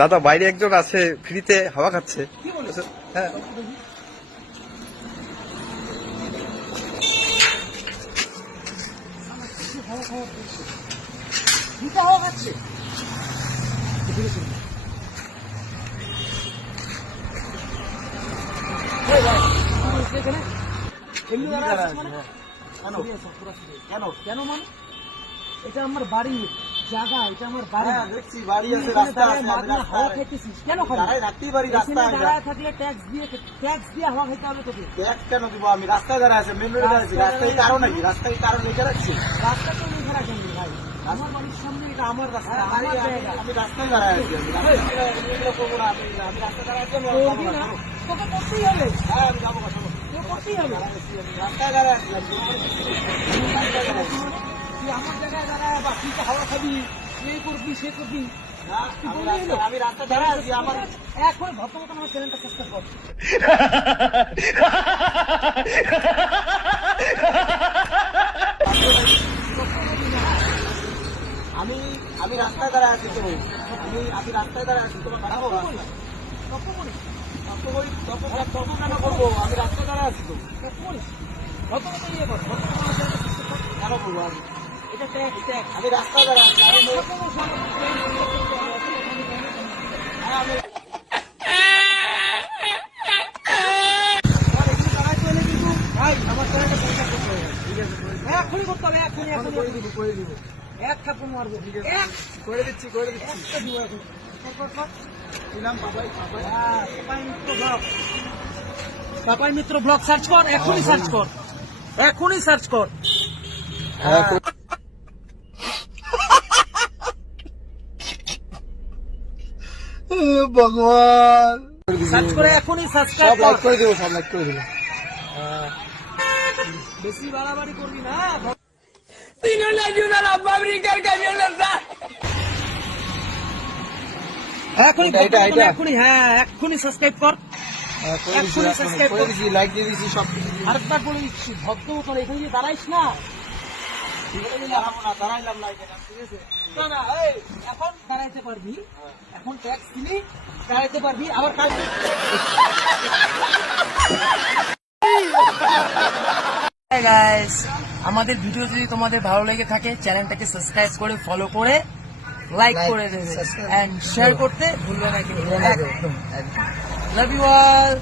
দাদা বাইরে একজন আছে ফ্রিতে হাওয়া খাচ্ছে। হ্যাঁ হাওয়া খাচ্ছে। কেন মানে এটা আমার বাড়ির জায়গা, এটা আমার বাড়ি। দেখছি বাড়ি আছে, রাস্তা আছে, হাওয়া খাইতেছিস কেন? রাখতেই পারি, রাস্তায় দাঁড়ায় থাকলে ট্যাক্স দিয়ে হাওয়া খাইতে হবে তোকে। ট্যাক্স কেন দিব? আমি রাস্তায় দাঁড়ায় আছে, মেন রোডে দাঁড়াচ্ছি। রাস্তায় কারণ নাকি? রাস্তায় কারণ রেখে রাখছি। রাস্তা তো লিখে রাখেন ভাই, আমার বাড়ির সামনে এটা আমার রাস্তা, আমার জায়গা। আমি রাস্তায় দাঁড়ায় আছি, এগুলো করবো না। আমি রাস্তায় দাঁড়ায় আছি, তোকে করতেই হবে। হ্যাঁ আমি যাবো, করতেই হবে। রাস্তায় দাঁড়ায় আছি। তুই আমার জায়গায় দাঁড়ায় বা তুই হাওয়া খাবি, এই করবি সে করবি। আমি রাস্তায় দাঁড়ায় আছি। আমার এখন ভদ্রমতো আমার চ্যানেলটা সাবস্ক্রাইব কর। আমি রাস্তায় দাঁড়ায় আছি। তো আমি রাস্তায় দাঁড়ায় আছি, তোমার পাঠাবো তখন কেন করবো? আমি রাস্তায় দাঁড়ায় আছি। তো ভদ্রমতো ইয়ে কর, ভদ্রমতো আমার চ্যানেলটা সাবস্ক্রাইব কর। কেন করবো? আমি এটা ট্যাক্স। আমি রাস্তায় দাঁড়ায় আছি। এখনই করতে হবে, এখনই করে দিব। এক থাপ্পড় মারবো। করে দিচ্ছি। একটা দিব এখন। কি নাম? পাপাই মিত্র ব্লগ সার্চ কর, এখনই সার্চ কর, এখনই সার্চ কর। ভগবান, সার্চ করে এখনই সব সাবস্ক্রাইব লাইক কর। করে দেবো, সব লাইক করে দেবো। বেশি বাড়াবাড়ি করবি না। এখনই এখনই, হ্যাঁ এখনই সাবস্ক্রাইব কর। এখনই সাবস্ক্রাইব কর। লাইক দিয়ে দিচ্ছি, সব কিছু আরেকবার বলে দিচ্ছি, ভদ্র তোর এখানে গিয়ে দাঁড়াইস না। দাঁড়াইলাম লাইকে, ঠিক আছে? না না, এই এখন দাঁড়াইতে পারবি, এখন ট্যাক্স দিলি দাঁড়াইতে পারবি। আবার কাজ গাইস, আমাদের ভিডিও যদি তোমাদের ভালো লেগে থাকে চ্যানেলটাকে সাবস্ক্রাইব করে ফলো করে লাইক করে দেবে এন্ড শেয়ার করতে ভুলবে না কিন্তু। Love you all.